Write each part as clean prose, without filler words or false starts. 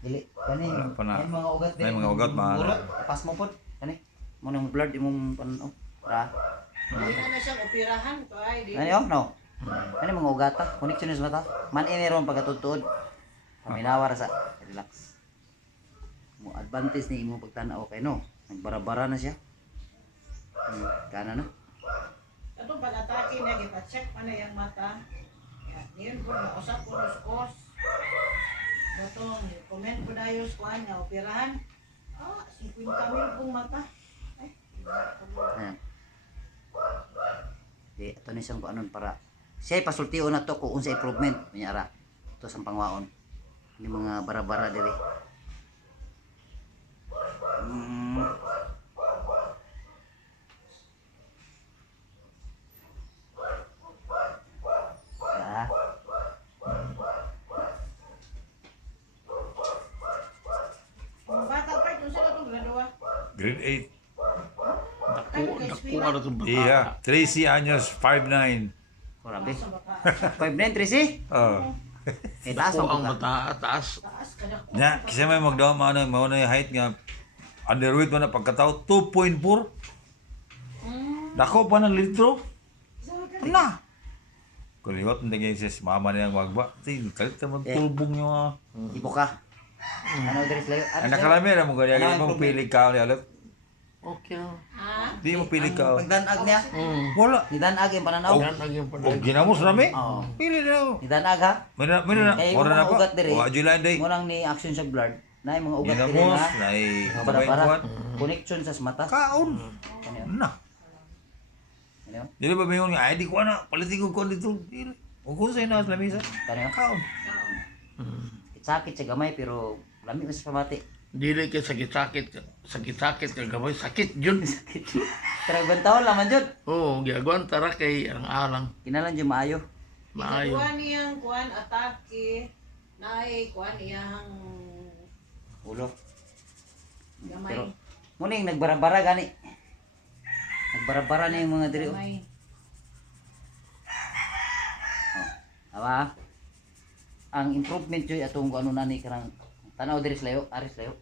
Dili kani. Wala pa na. May mga ugat May mga ugat, mga- Urot, pas mo pod kani. Mo nang blood imong pano para. Hindi na siyang operahan to ay di. Ani oh no. Kani mga ugat ta, connection sa mata. Man ini ron pagkatutuod. Paminawar sa relax. Mo advantage ni imong pagtanaw kay no. Nagbara-bara na siya. Kana na. Atong pag-atake na gipa-check pa na yung mata. Ya, niyon po mausap po nuskos. Botong comment po dayo sa kuan nga operahan. 50,000 pong mata. Ay. Ayan. Di ato ni siyang kuanon para siya pasultiyon na to kung unsa improvement niya ara. Ito sa pangwaon. Ni mga bara-bara diri. Ah. Ang bata pa ito sila itong gradua. Grade 8. Naku ano itong bata. Iya. 13 anyos, 5'9". Grabe. Sa bata. 593 si. Oh. Eh taas Naku ang ang buka. mata, taas. Taas ka na ko. Nya, kasi may magdaw mao na yung height nga underweight man na pagkatao 2.4. Dako pa ng litro. Na. Kuliwat ng tingin sis mama niyang wagba. Ting kalit naman tulbong niyo ah. Ibo ka. Ano diri slayo? Ang nakalami ra mo ganyan Ano, mo pili ka ni alat. Okay. Di mo pili ka. Pagdanag niya. Wala. Nidanag yung pananaw. Yan ang yung O panay. ginamos rami. Oo. Pili daw. Nidanag ha. Mira Kaya yung ora na mga pa. ugat diri. Wa July day. Mo lang ni action sa blood. Na yung mga ugat diri Ginamos na. na ay Mga sabay bara-bara. kuwan. Connection sa mata. Kaon. Ano? Na. Ano? Dili ba mayon nga ay di ko na palitin ko kon dito. Dili. O kung sa ina sa lamisa. Ano? Kaon. Sakit sa gamay pero lami ko sa pamati. Dili kay sakit-sakit. Sakit-sakit kay gamay. Sakit yun. Karagban taon laman jud. Oo, giagwan tara kay alang-alang. Kinalan jud maayo. Maayo. Kuan niyang kuan atake. Naay kuan iyang Ulo. gamay. Pero muning nagbara-bara gani. Nagbara-bara na yung mga diri. Oh. Gamay. Awa. Ang improvement joy atong ano nani kanang tanaw diri slayo, aris layo.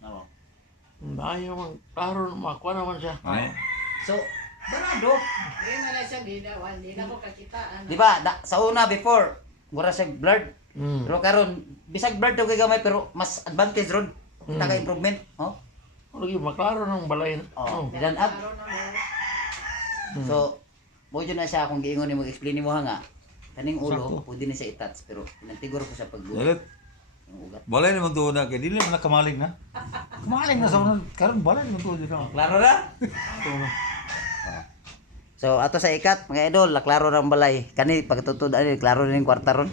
Nawa. Maayo man. Klaro makuha naman siya. Ay. So, barado. Di man na siya didawan. Di na ko kakitaan. Di ba? Sa una before, mura siya blurred. Mm. Pero karon bisag blurred daw kay gamay pero mas advantage ron. Kita ka improvement, oh. Lagi maklaro ng balay. Oh, Oh. bidan up. Klaro na mo. So, mo jud na siya kung giingon ni mag-explain nimo ha nga. Kaning ulo, pwede ni siya i-touch pero pinantiguro ko sa pagbuhat Dalit. yung ugat. Balay naman tuod na kay dili man nakamaling na. Kamaling na sa unang karon balay naman tuod dito. Klaro na? So, ato sa ikat, mga idol, klaro ng balay. Kani pagtutud ani klaro ning kwarta ron.